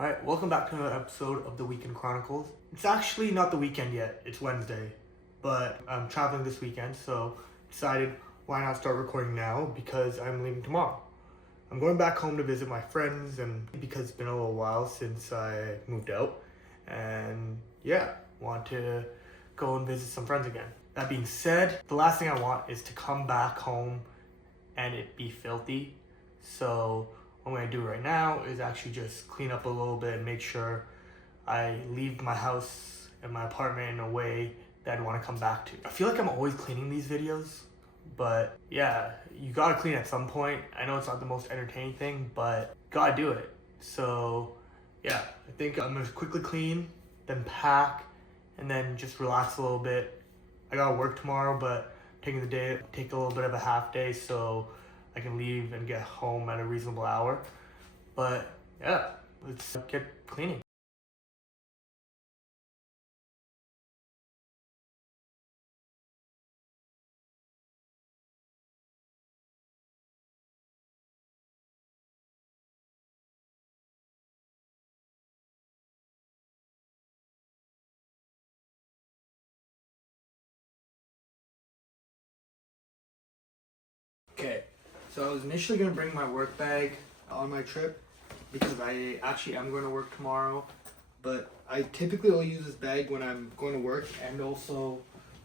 Alright, welcome back to another episode of the Weekend Chronicles. It's actually not the weekend yet, it's Wednesday, but I'm traveling this weekend, so decided why not start recording now because I'm leaving tomorrow. I'm going back home to visit my friends and because it's been a little while since I moved out, and yeah, want to go and visit some friends again. That being said, the last thing I want is to come back home and it be filthy, so what I'm going to do right now is actually just clean up a little bit and make sure I leave my house and my apartment in a way that I'd want to come back to. I feel like I'm always cleaning these videos, but yeah, you gotta clean at some point. I know it's not the most entertaining thing, but gotta do it. So yeah, I think I'm gonna quickly clean, then pack, and then just relax a little bit. I gotta work tomorrow, but taking the day, take a little bit of a half day so I can leave and get home at a reasonable hour. But yeah, let's get cleaning. Okay, so I was initially gonna bring my work bag on my trip because I actually am going to work tomorrow, but I typically only use this bag when I'm going to work and also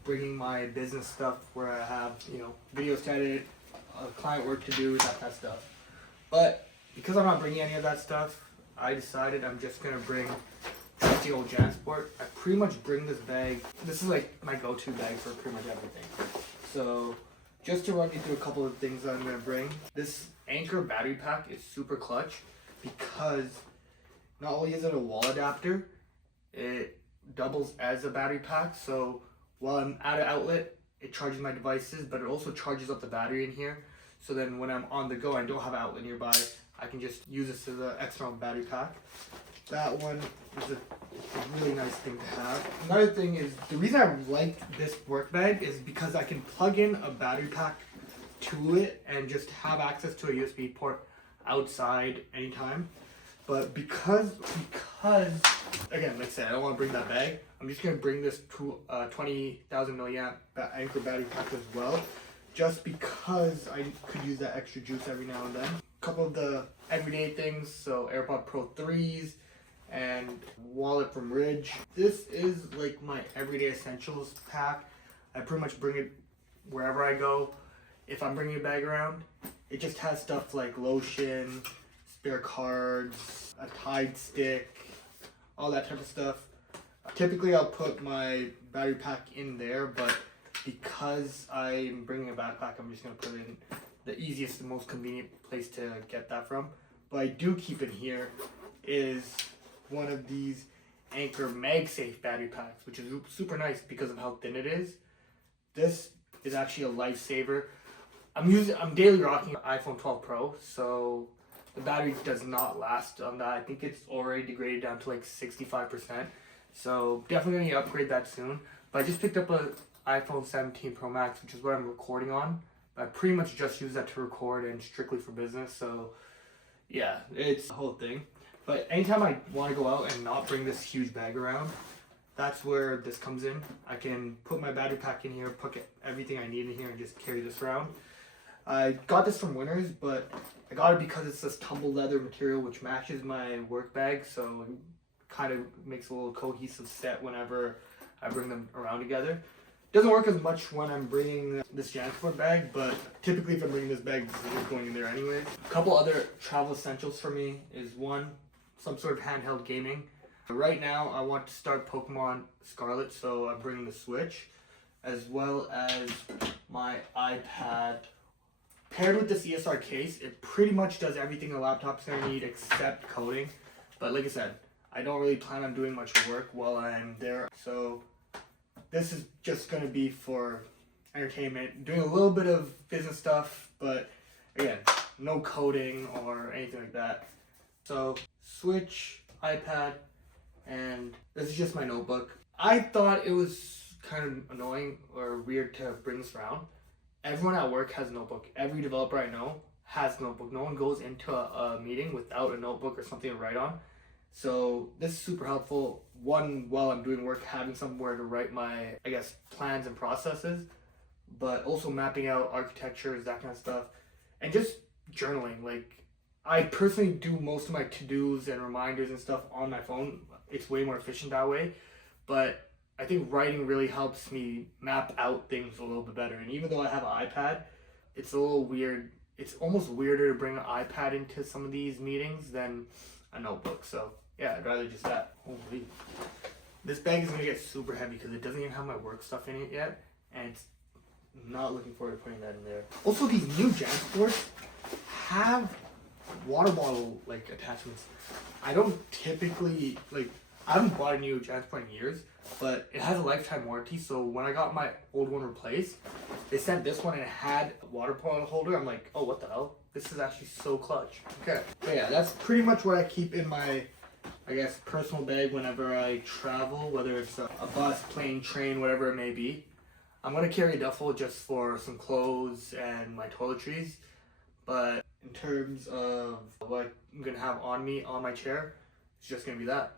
bringing my business stuff where I have, videos to edit, client work to do, that kind of stuff. But because I'm not bringing any of that stuff, I decided I'm just gonna bring trusty old Jansport. I pretty much bring this bag. This is like my go-to bag for pretty much everything. So just to run you through a couple of things that I'm gonna bring. This Anchor battery pack is super clutch because not only is it a wall adapter, it doubles as a battery pack. So while I'm at an outlet, it charges my devices, but it also charges up the battery in here. So then when I'm on the go, I don't have an outlet nearby, I can just use this as an external battery pack. That one is a really nice thing to have. Another thing is, the reason I like this work bag is because I can plug in a battery pack to it and just have access to a USB port outside anytime. But because again, like I said, I don't want to bring that bag. I'm just gonna bring this 20,000 milliamp Anchor battery pack as well, just because I could use that extra juice every now and then. A couple of the everyday things, so AirPod Pro 3s and wallet from Ridge. This is like my everyday essentials pack. I pretty much bring it wherever I go. If I'm bringing a bag around, it just has stuff like lotion, spare cards, a Tide stick, all that type of stuff. Typically I'll put my battery pack in there, but because I'm bringing a backpack, I'm just going to put it in the easiest and most convenient place to get that from. But I do keep in here is one of these Anchor MagSafe battery packs, which is super nice because of how thin it is. This is actually a lifesaver. I'm daily rocking an iPhone 12 Pro, so the battery does not last on that. I think it's already degraded down to like 65%. So definitely gonna upgrade that soon. But I just picked up a iPhone 17 Pro Max, which is what I'm recording on. I pretty much just use that to record and strictly for business. So yeah, it's the whole thing. But anytime I want to go out and not bring this huge bag around, that's where this comes in. I can put my battery pack in here, put everything I need in here, and just carry this around. I got this from Winners, but I got it because it's this tumble leather material which matches my work bag, so it kind of makes a little cohesive set whenever I bring them around together. Doesn't work as much when I'm bringing this Jansport bag, but typically if I'm bringing this bag, this is going in there anyways. A couple other travel essentials for me is one, some sort of handheld gaming. Right now I want to start Pokemon Scarlet, so I'm bringing the Switch, as well as my iPad. Paired with this ESR case, it pretty much does everything a laptop's gonna need except coding. But like I said, I don't really plan on doing much work while I'm there. So this is just gonna be for entertainment, doing a little bit of business stuff, but again, no coding or anything like that. So Switch, iPad, and this is just my notebook. I thought it was kind of annoying or weird to bring this around. Everyone at work has a notebook. Every developer I know has a notebook. No one goes into a meeting without a notebook or something to write on. So this is super helpful. One, while I'm doing work, having somewhere to write my, I guess, plans and processes, but also mapping out architectures, that kind of stuff, and just journaling. Like, I personally do most of my to-dos and reminders and stuff on my phone. It's way more efficient that way, but I think writing really helps me map out things a little bit better. And even though I have an iPad, it's a little weird. It's almost weirder to bring an iPad into some of these meetings than a notebook. So yeah, I'd rather just that. Holy. This bag is gonna get super heavy because it doesn't even have my work stuff in it yet, and it's not looking forward to putting that in there. Also, these new JanSports have water bottle like attachments. I don't typically like. I haven't bought a new JanSport in years, but it has a lifetime warranty. So when I got my old one replaced, they sent this one and it had a water bottle holder. I'm like, oh, what the hell? This is actually so clutch. Okay, but yeah, that's pretty much what I keep in my, I guess, personal bag whenever I travel, whether it's a bus, plane, train, whatever it may be. I'm gonna carry a duffel just for some clothes and my toiletries, but in terms of what I'm gonna have on me on my chair, it's just gonna be that.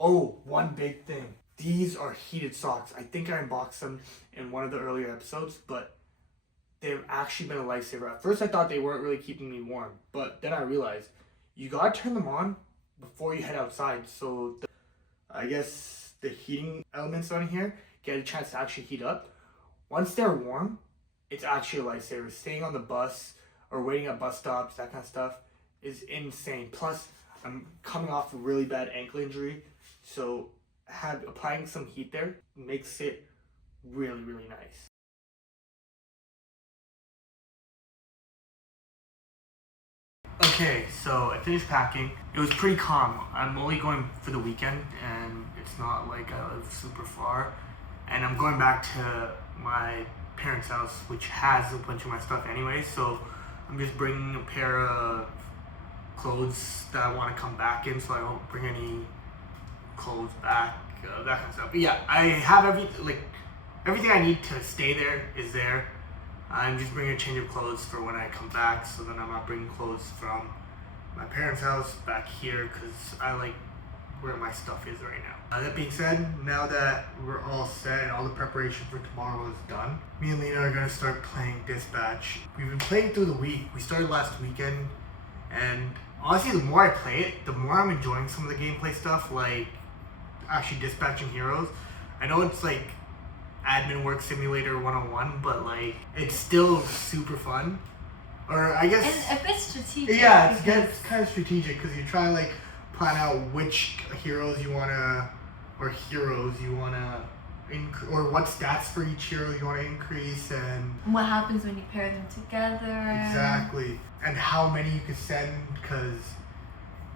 Oh, one big thing. These are heated socks. I think I unboxed them in one of the earlier episodes, but they've actually been a lifesaver. At first I thought they weren't really keeping me warm, but then I realized you gotta turn them on before you head outside, so I guess the heating elements on here get a chance to actually heat up. Once they're warm, it's actually a lifesaver. Staying on the bus or waiting at bus stops, that kind of stuff, is insane. Plus, I'm coming off a really bad ankle injury, so applying some heat there makes it really, really nice. Okay, so I finished packing. It was pretty calm. I'm only going for the weekend, and it's not like I live super far. And I'm going back to my parents' house, which has a bunch of my stuff anyway, so I'm just bringing a pair of clothes that I want to come back in, so I don't bring any clothes back, that kind of stuff. But yeah, I have everything I need to stay there is there. I'm just bringing a change of clothes for when I come back, so then I'm not bringing clothes from my parents' house back here because I like where my stuff is right now. That being said, now that we're all set and all the preparation for tomorrow is done, me and Lena are going to start playing Dispatch. We've been playing through the week. We started last weekend, and honestly, the more I play it, the more I'm enjoying some of the gameplay stuff, like actually dispatching heroes. I know it's like admin work simulator 101, but like it's still super fun. Or I guess and a bit strategic. Yeah, it's kind of strategic because you try like plan out which heroes you wanna or what stats for each hero you want to increase, and what happens when you pair them together. Exactly. And how many you can send, because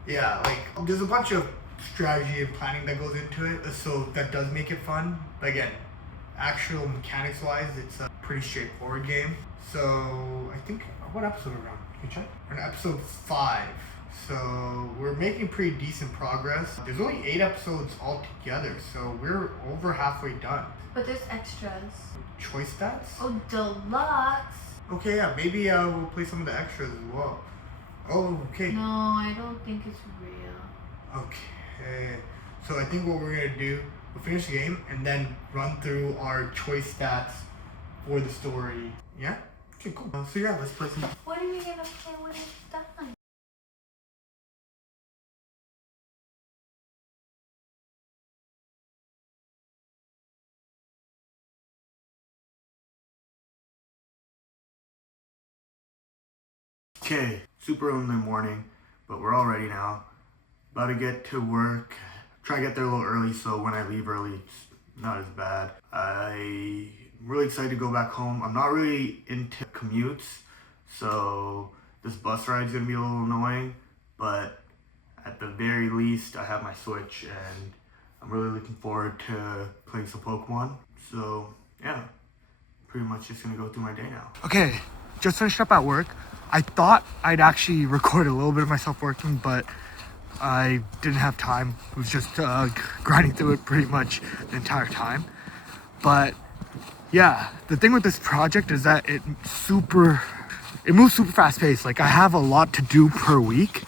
yeah, like there's a bunch of strategy and planning that goes into it, so that does make it fun. But again, actual mechanics wise, it's a pretty straightforward game. So I think, what episode are we on? Can you check? We're on episode 5. So we're making pretty decent progress. There's only 8 episodes altogether, so we're over halfway done. But there's extras. Choice stats? Oh, deluxe. Okay, yeah, maybe we'll play some of the extras as well. Oh, okay. No, I don't think it's real. Okay, so I think what we're gonna do, we'll finish the game and then run through our choice stats for the story. Yeah? Okay, cool. So yeah, let's play some. What are we gonna play when it's done? Okay, super early in the morning, but we're all ready now. About to get to work. Try to get there a little early so when I leave early, it's not as bad. I'm really excited to go back home. I'm not really into commutes, so this bus ride's gonna be a little annoying, but at the very least, I have my Switch and I'm really looking forward to playing some Pokemon. So yeah, pretty much just gonna go through my day now. Okay, just finished up at work. I thought I'd actually record a little bit of myself working, but I didn't have time. It was just grinding through it pretty much the entire time. But yeah, the thing with this project is that it moves super fast paced. Like I have a lot to do per week,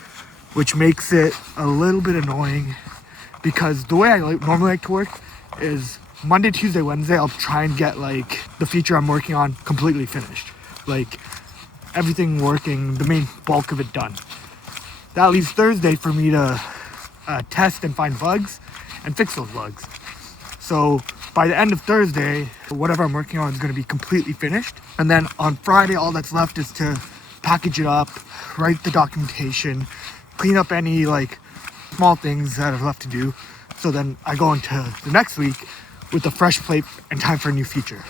which makes it a little bit annoying because the way I normally like to work is Monday, Tuesday, Wednesday, I'll try and get like the feature I'm working on completely finished. Like everything working, the main bulk of it done. That leaves Thursday for me to test and find bugs and fix those bugs. So by the end of Thursday, whatever I'm working on is going to be completely finished. And then on Friday, all that's left is to package it up, write the documentation, clean up any like small things that are left to do. So then I go into the next week with a fresh plate and time for a new feature.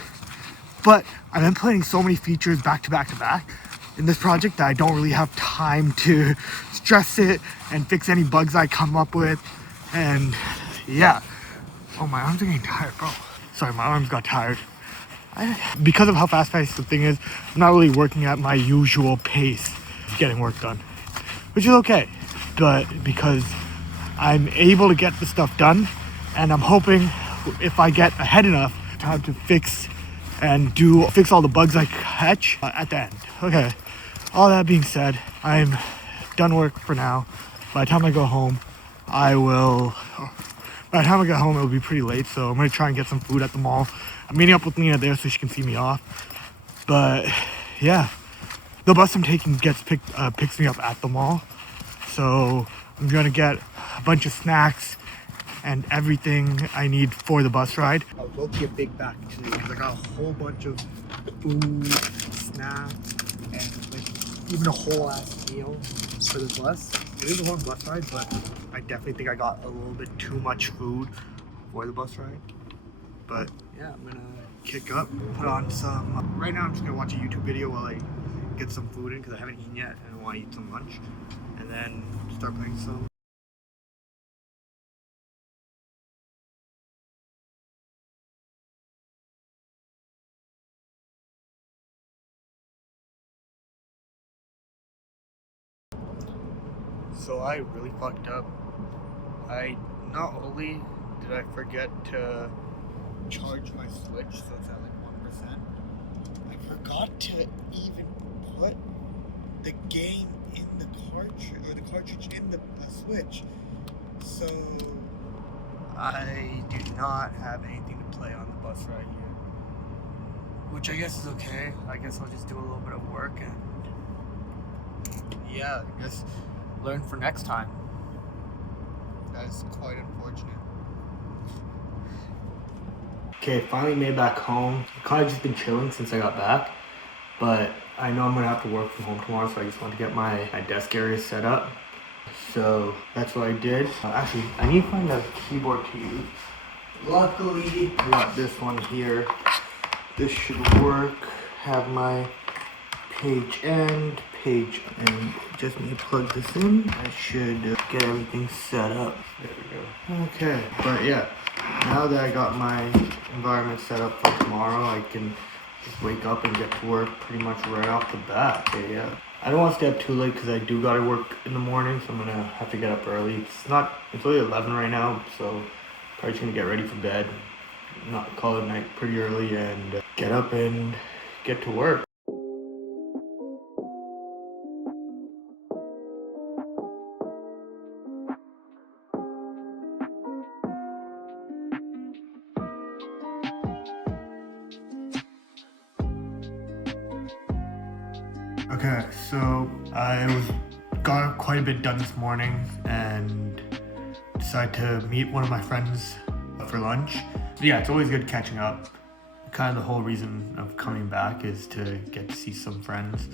But I'm implementing so many features back to back to back in this project that I don't really have time to stress it and fix any bugs I come up with. And yeah. Oh, my arms are getting tired, bro. Sorry, my arms got tired. Because of how fast-paced the thing is, I'm not really working at my usual pace of getting work done, which is okay. But because I'm able to get the stuff done, and I'm hoping if I get ahead enough, time to fix all the bugs I catch at the end. Okay, all that being said, I'm done work for now. By the time I go home, by the time I get home, it'll be pretty late, so I'm going to try and get some food at the mall. I'm meeting up with Nina there so she can see me off. But, yeah. The bus I'm taking picks me up at the mall. So, I'm going to get a bunch of snacks and everything I need for the bus ride. I'll go get a big bag today because I got a whole bunch of food, snacks, and like even a whole ass meal for the bus. It is a long bus ride, but I definitely think I got a little bit too much food for the bus ride. But yeah, I'm gonna kick up, put on some, right now I'm just gonna watch a YouTube video while I get some food in because I haven't eaten yet and I want to eat some lunch. And then start playing some. So I really fucked up. Not only did I forget to charge my Switch, so it's at like 1%, I forgot to even put the game in the cartridge in the Switch. So I do not have anything to play on the bus ride here, which I guess is okay. I guess I'll just do a little bit of work and yeah, I guess learn for next time. That's quite unfortunate. Okay, finally made back home. I've kind of just been chilling since I got back, but I know I'm gonna have to work from home tomorrow, so I just want to get my desk area set up. So that's what I did. Actually, I need to find a keyboard to use. Luckily, I got this one here. This should work. Have my page end, and just need to plug this in. I should get everything set up. There we go. Okay, but yeah, now that I got my environment set up for tomorrow, I can just wake up and get to work pretty much right off the bat. Okay, yeah. I don't want to stay up too late because I do gotta work in the morning, so I'm gonna have to get up early. It's only 11 right now, so probably just gonna get ready for bed, not call it night pretty early, and get up and get to work. Okay, so I got quite a bit done this morning and decided to meet one of my friends for lunch. Yeah, it's always good catching up. Kind of the whole reason of coming back is to get to see some friends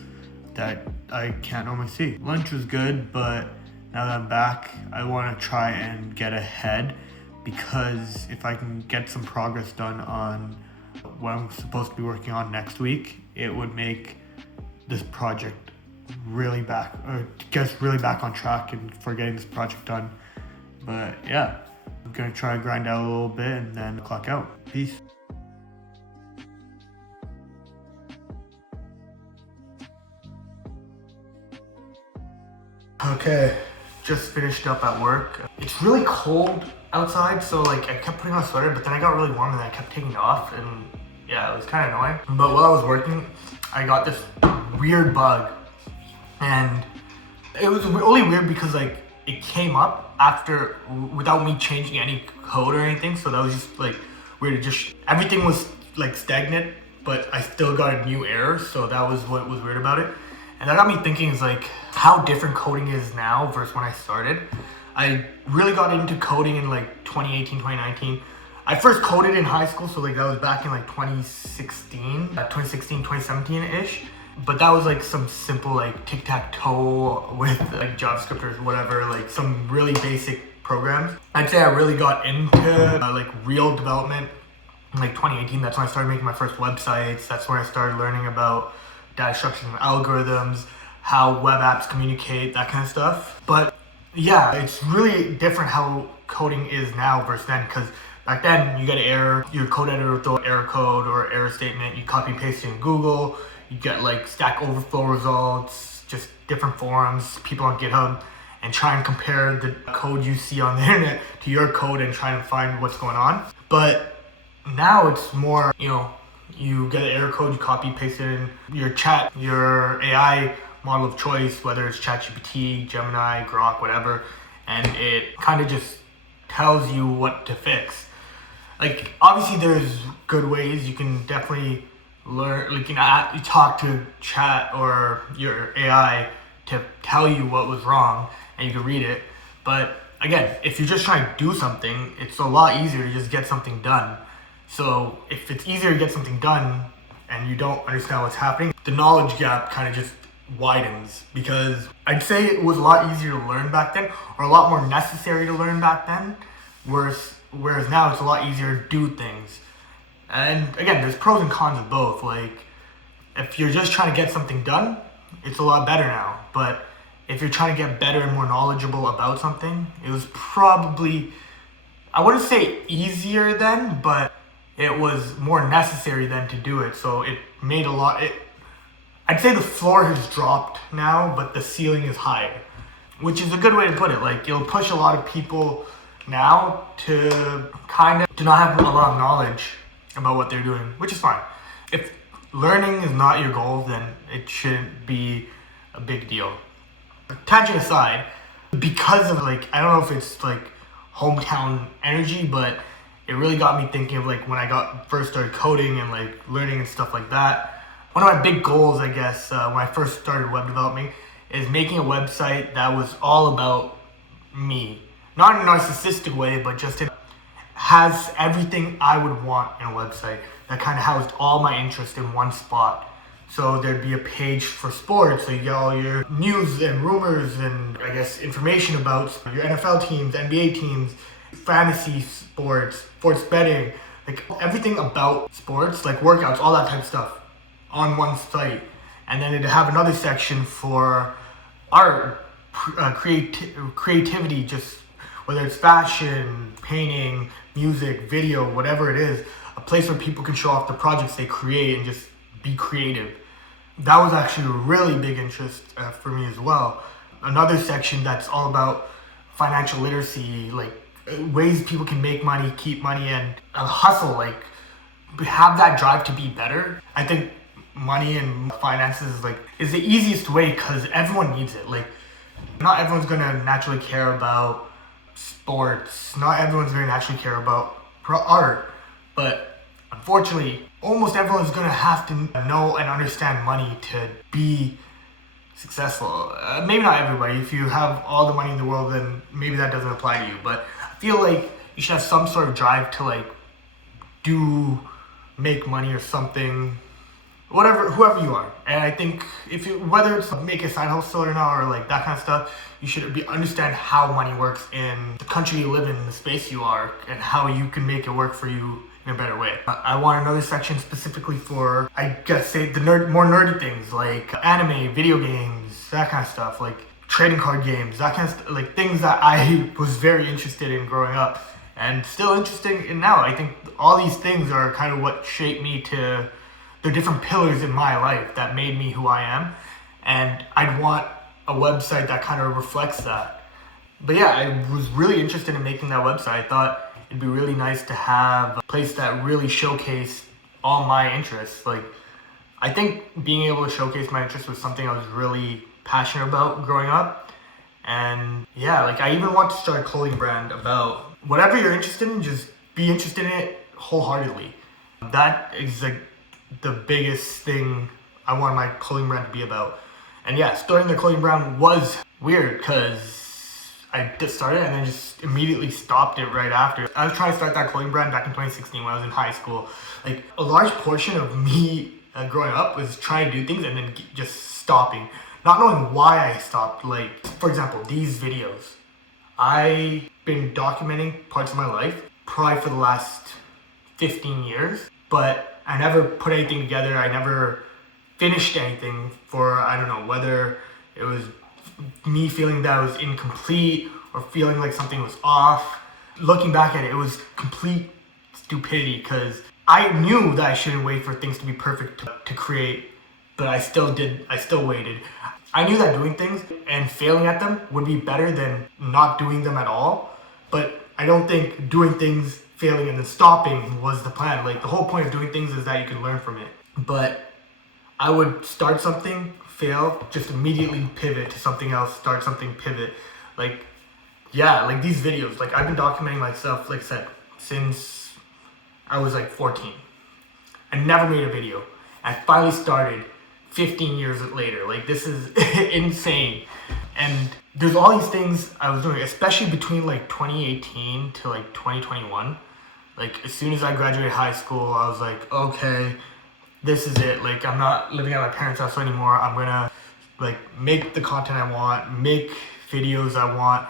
that I can't normally see. Lunch was good, but now that I'm back, I want to try and get ahead because if I can get some progress done on what I'm supposed to be working on next week, it would make this project really back on track and for getting this project done. But yeah, I'm gonna try to grind out a little bit and then clock out. Peace. Okay, just finished up at work. It's really cold outside, so like I kept putting on a sweater, but then I got really warm and then I kept taking it off, and yeah, it was kind of annoying. But while I was working, I got this weird bug, and it was only weird because like it came up after without me changing any code or anything. So that was just like weird. Just everything was like stagnant, but I still got a new error. So that was what was weird about it. And that got me thinking is like how different coding is now versus when I started. I really got into coding in like 2018, 2019. I first coded in high school, so like that was back in like 2016, 2017-ish. But that was like some simple like tic-tac-toe with like JavaScript or whatever, like some really basic programs. I'd say I really got into like real development in like 2018. That's when I started making my first websites. That's when I started learning about data structures and algorithms, how web apps communicate, that kind of stuff. But yeah, it's really different how coding is now versus then, because back then you get an error, your code editor will throw error code or error statement, you copy and paste it in Google, you get like Stack Overflow results, just different forums, people on GitHub, and try and compare the code you see on the internet to your code and try and find what's going on. But now it's more, you get an error code, you copy, paste it in your chat, your AI model of choice, whether it's ChatGPT, Gemini, Grok, whatever, and it kind of just tells you what to fix. Like, obviously there's good ways. You can definitely learn, like, you talk to chat or your AI to tell you what was wrong, and you can read it. But again, if you're just trying to do something, it's a lot easier to just get something done. So if it's easier to get something done and you don't understand what's happening, the knowledge gap kind of just widens, because I'd say it was a lot easier to learn back then, or a lot more necessary to learn back then, whereas now it's a lot easier to do things. And again, there's pros and cons of both. Like, if you're just trying to get something done, it's a lot better now. But if you're trying to get better and more knowledgeable about something, it was probably, I wouldn't say easier then, but it was more necessary then to do it. So it made I'd say the floor has dropped now, but the ceiling is higher, which is a good way to put it. Like, it'll push a lot of people now to not have a lot of knowledge about what they're doing, which is fine. If learning is not your goal, then it shouldn't be a big deal. Tangent aside, because of like, I don't know if it's like hometown energy, but it really got me thinking of like when I first started coding and like learning and stuff like that. One of my big goals, I guess, when I first started web development, is making a website that was all about me. Not in a narcissistic way, but just has everything I would want in a website that kind of housed all my interests in one spot. So there'd be a page for sports, so you get all your news and rumors and I guess information about your NFL teams, NBA teams, fantasy sports betting, like everything about sports, like workouts, all that type of stuff on one site. And then it'd have another section for art, creativity, just whether it's fashion, painting, music, video, whatever it is, a place where people can show off the projects they create and just be creative. That was actually a really big interest for me as well. Another section that's all about financial literacy, like ways people can make money, keep money, and hustle, like have that drive to be better. I think money and finances is the easiest way because everyone needs it. Like, not everyone's gonna naturally care about sports. Not everyone's gonna naturally care about art, but unfortunately, almost everyone's gonna have to know and understand money to be successful. Maybe not everybody. If you have all the money in the world, then maybe that doesn't apply to you. But I feel like you should have some sort of drive to make money or something. Whoever you are. And I think whether it's make a side hustle or not, or like that kind of stuff, you should understand how money works in the country you live in, the space you are, and how you can make it work for you in a better way. I want another section specifically for, I guess, say more nerdy things like anime, video games, that kind of stuff, like trading card games, that kind of stuff, like things that I was very interested in growing up and still interested in now. I think all these things are kind of what shaped me to the different pillars in my life that made me who I am, and I'd want a website that kind of reflects that. But yeah, I was really interested in making that website. I thought it'd be really nice to have a place that really showcased all my interests. Like, I think being able to showcase my interests was something I was really passionate about growing up, And yeah, like I even want to start a clothing brand about whatever you're interested in, just be interested in it wholeheartedly. That is like the biggest thing I want my clothing brand to be about. And yeah, starting the clothing brand was weird because I just started and then just immediately stopped it right after. I was trying to start that clothing brand back in 2016 when I was in high school. Like a large portion of me growing up was trying to do things and then just stopping, not knowing why I stopped. Like for example, these videos. I've been documenting parts of my life probably for the last 15 years, but I never put anything together. I never finished anything for, I don't know, whether it was me feeling that I was incomplete or feeling like something was off. Looking back at it, it was complete stupidity because I knew that I shouldn't wait for things to be perfect to create, but I still waited. I knew that doing things and failing at them would be better than not doing them at all, but I don't think doing things, failing, and then stopping was the plan. Like the whole point of doing things is that you can learn from it. But I would start something, fail, just immediately pivot to something else, start something, pivot. Like, yeah, like these videos, like I've been documenting myself, like I said, since I was like 14. I never made a video. I finally started 15 years later. Like this is insane. And there's all these things I was doing, especially between like 2018 to like 2021. Like as soon as I graduated high school, I was like, okay, this is it. Like I'm not living at my parents' house anymore. I'm gonna like make the content I want, make videos I want,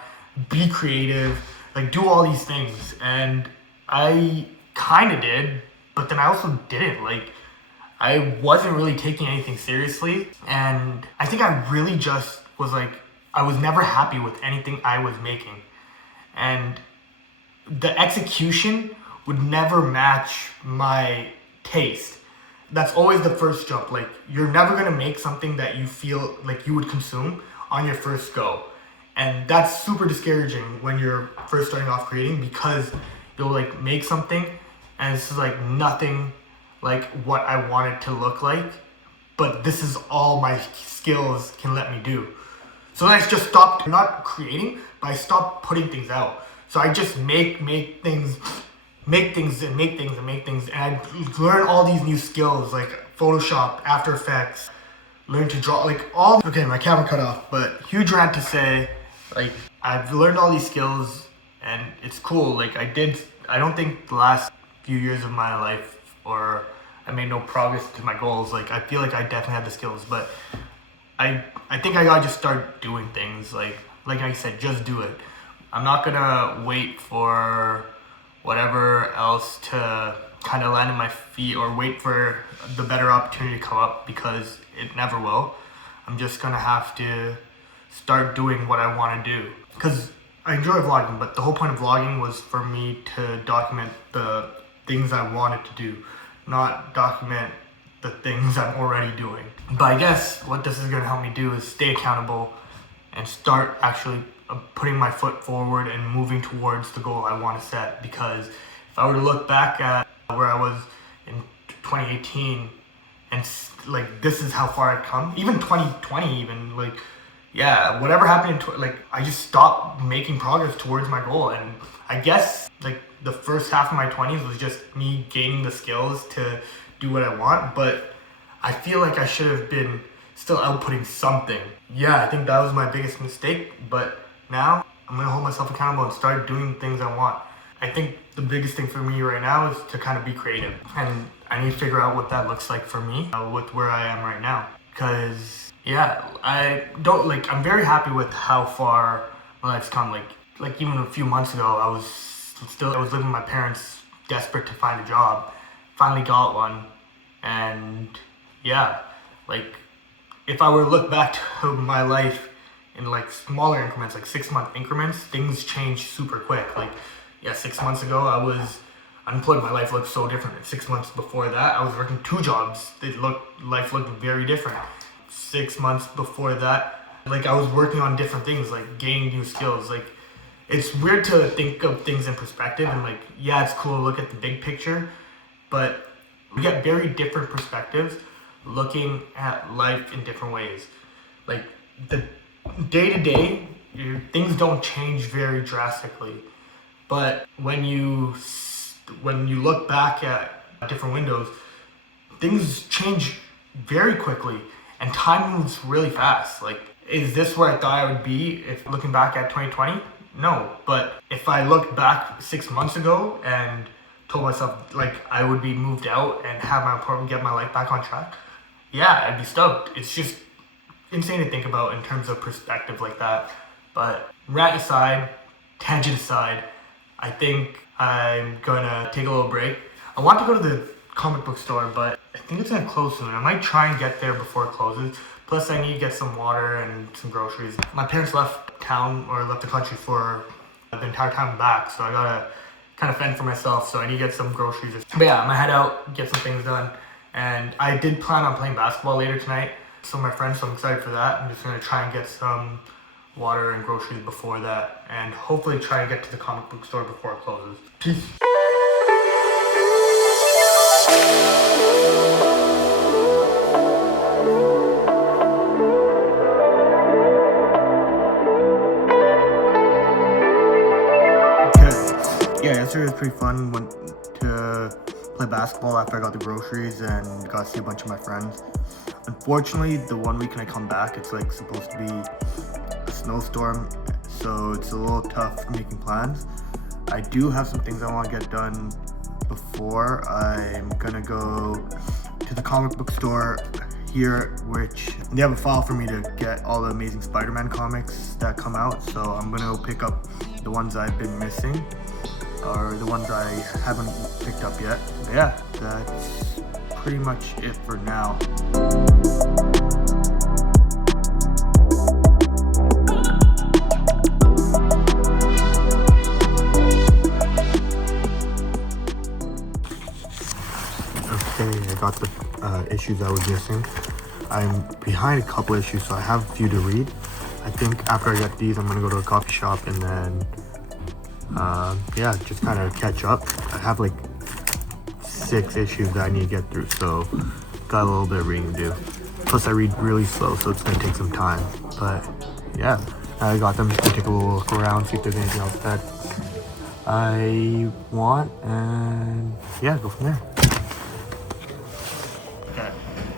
be creative, like do all these things. And I kind of did, but then I also didn't. Like I wasn't really taking anything seriously. And I think I really just was like, I was never happy with anything I was making. And the execution would never match my taste. That's always the first jump. Like you're never gonna make something that you feel like you would consume on your first go. And that's super discouraging when you're first starting off creating, because you'll like make something and it's like nothing like what I want it to look like, but this is all my skills can let me do. So then I just stopped not creating, but I stopped putting things out. So I just make things, and I learn all these new skills like Photoshop, After Effects, learn to draw, like all. Okay, my camera cut off, but huge rant to say, like I've learned all these skills and it's cool. Like I don't think the last few years of my life or I made no progress to my goals. Like I feel like I definitely have the skills, but I think I gotta just start doing things. Like I said, just do it. I'm not gonna wait for whatever else to kind of land in my feet or wait for the better opportunity to come up, because it never will. I'm just gonna have to start doing what I want to do, because I enjoy vlogging, but the whole point of vlogging was for me to document the things I wanted to do, not document the things I'm already doing. But I guess what this is gonna help me do is stay accountable and start actually putting my foot forward and moving towards the goal I want to set. Because if I were to look back at where I was in 2018 and like this is how far I've come, even 2020, even like yeah, whatever happened in like I just stopped making progress towards my goal. And I guess like the first half of my 20s was just me gaining the skills to do what I want, but I feel like I should have been still outputting something. Yeah, I think that was my biggest mistake, but now I'm gonna hold myself accountable and start doing things I want. I think the biggest thing for me right now is to kind of be creative, and I need to figure out what that looks like for me with where I am right now. Because yeah, I'm very happy with how far my life's come. Like even a few months ago, I was living with my parents, desperate to find a job. Finally got one, and yeah, like if I were to look back to my life in like smaller increments, like 6-month increments, things change super quick. Like yeah, 6 months ago I was unemployed. My life looked so different. And 6 months before that, I was working 2 jobs. Life looked very different. 6 months before that, like I was working on different things, like gaining new skills. Like it's weird to think of things in perspective, and like yeah, it's cool to look at the big picture, but we get very different perspectives looking at life in different ways. Like the day to day things don't change very drastically. But when you look back at different windows, things change very quickly, and time moves really fast. Like, is this where I thought I would be if looking back at 2020? No. But if I looked back 6 months ago and told myself like I would be moved out and have my apartment, get my life back on track, yeah, I'd be stoked. It's just insane to think about in terms of perspective like that. But rant aside, tangent aside, I think I'm gonna take a little break. I want to go to the comic book store, but I think it's gonna close soon. I might try and get there before it closes. Plus, I need to get some water and some groceries. My parents left town or left the country for the entire time I'm back, so I gotta kind of fend for myself. So I need to get some groceries. But yeah, I'm gonna head out, get some things done. And I did plan on playing basketball later tonight. Some of my friends, so I'm excited for that. I'm just gonna try and get some water and groceries before that, and hopefully try and get to the comic book store before it closes. Peace. Okay. Yeah, yesterday was pretty fun. Went to play basketball after I got the groceries and got to see a bunch of my friends. Unfortunately, the one weekend I come back, it's like supposed to be a snowstorm, so it's a little tough making plans. I do have some things I want to get done before. I'm gonna go to the comic book store here, which they have a file for me to get all the Amazing Spider-Man comics that come out, so I'm gonna go pick up the ones I've been missing, or the ones I haven't picked up yet. But yeah, that's pretty much it for now. Okay, I got the issues I was missing. I'm behind a couple issues, so I have a few to read. I think after I get these, I'm gonna go to a coffee shop and then, yeah, just kind of catch up. I have like 6 issues that I need to get through, so got a little bit of reading to do. Plus I read really slow, so it's gonna take some time. But yeah, I got them. Just gonna take a little look around, see if there's anything else that I want, and yeah, go from there. Okay,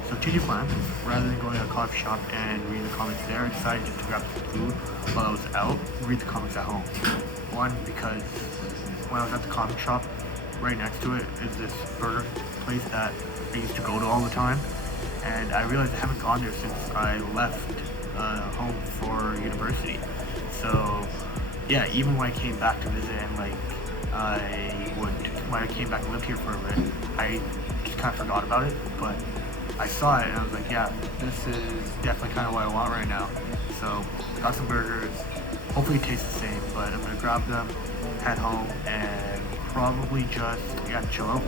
so change of plan. Rather than going to a coffee shop and reading the comics there, I decided just to grab some food while I was out and read the comics at home. One, because when I was at the comic shop, right next to it is this burger place that I used to go to all the time, and I realized I haven't gone there since I left home for university. So yeah, even when I came back to visit and like when I came back and lived here for a bit, I just kind of forgot about it, but I saw it and I was like, yeah, this is definitely kind of what I want right now. So got some burgers. Hopefully it tastes the same, but I'm gonna grab them, head home, and probably just, yeah, chill out.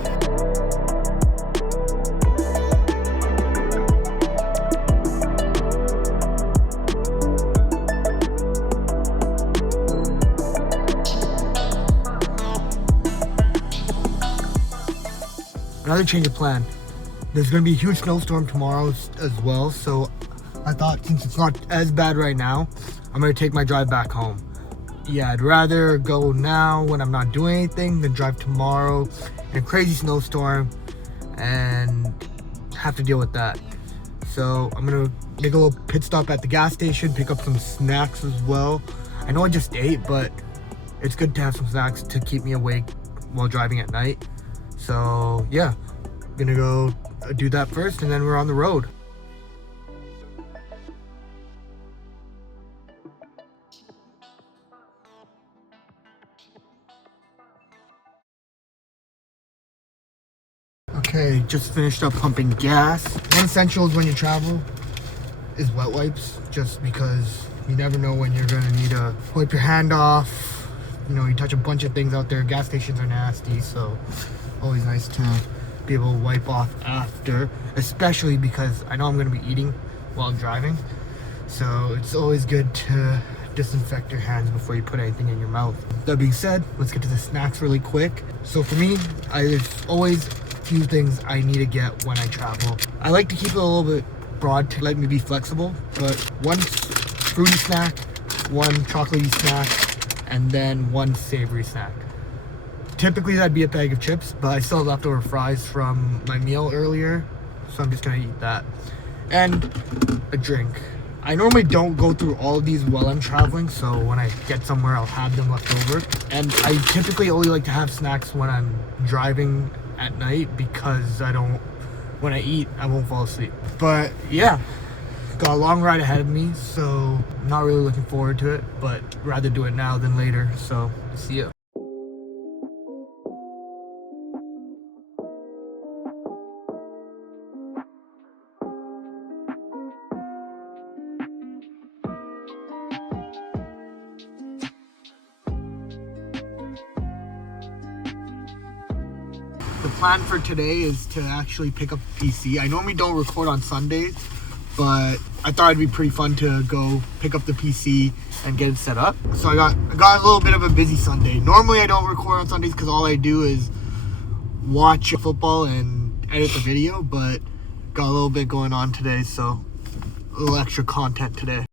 Another change of plan. There's gonna be a huge snowstorm tomorrow as well, so I thought since it's not as bad right now, I'm gonna take my drive back home. Yeah, I'd rather go now when I'm not doing anything than drive tomorrow in a crazy snowstorm and have to deal with that. So I'm gonna make a little pit stop at the gas station, pick up some snacks as well. I know I just ate, but it's good to have some snacks to keep me awake while driving at night. So yeah, gonna go do that first and then we're on the road. Okay, just finished up pumping gas. One essentials when you travel is wet wipes, just because you never know when you're gonna need to wipe your hand off. You know, you touch a bunch of things out there. Gas stations are nasty, so always nice to be able to wipe off after, especially because I know I'm gonna be eating while driving. So it's always good to disinfect your hands before you put anything in your mouth. That being said, let's get to the snacks really quick. So for me, there's always few things I need to get when I travel. I like to keep it a little bit broad to let me be flexible, but one fruity snack one chocolatey snack, and then one savory snack. Typically that'd be a bag of chips, but I still have leftover fries from my meal earlier, so I'm just gonna eat that. And a drink. I normally don't go through all of these while I'm traveling, so when I get somewhere I'll have them left over. And I typically only like to have snacks when I'm driving at night because when I eat, I won't fall asleep. But yeah, got a long ride ahead of me, so I'm not really looking forward to it, but rather do it now than later, so see ya. The plan for today is to actually pick up the PC. I normally don't record on Sundays, but I thought it'd be pretty fun to go pick up the PC and get it set up. So I got a little bit of a busy Sunday. Normally I don't record on Sundays because all I do is watch football and edit the video, but got a little bit going on today, so a little extra content today.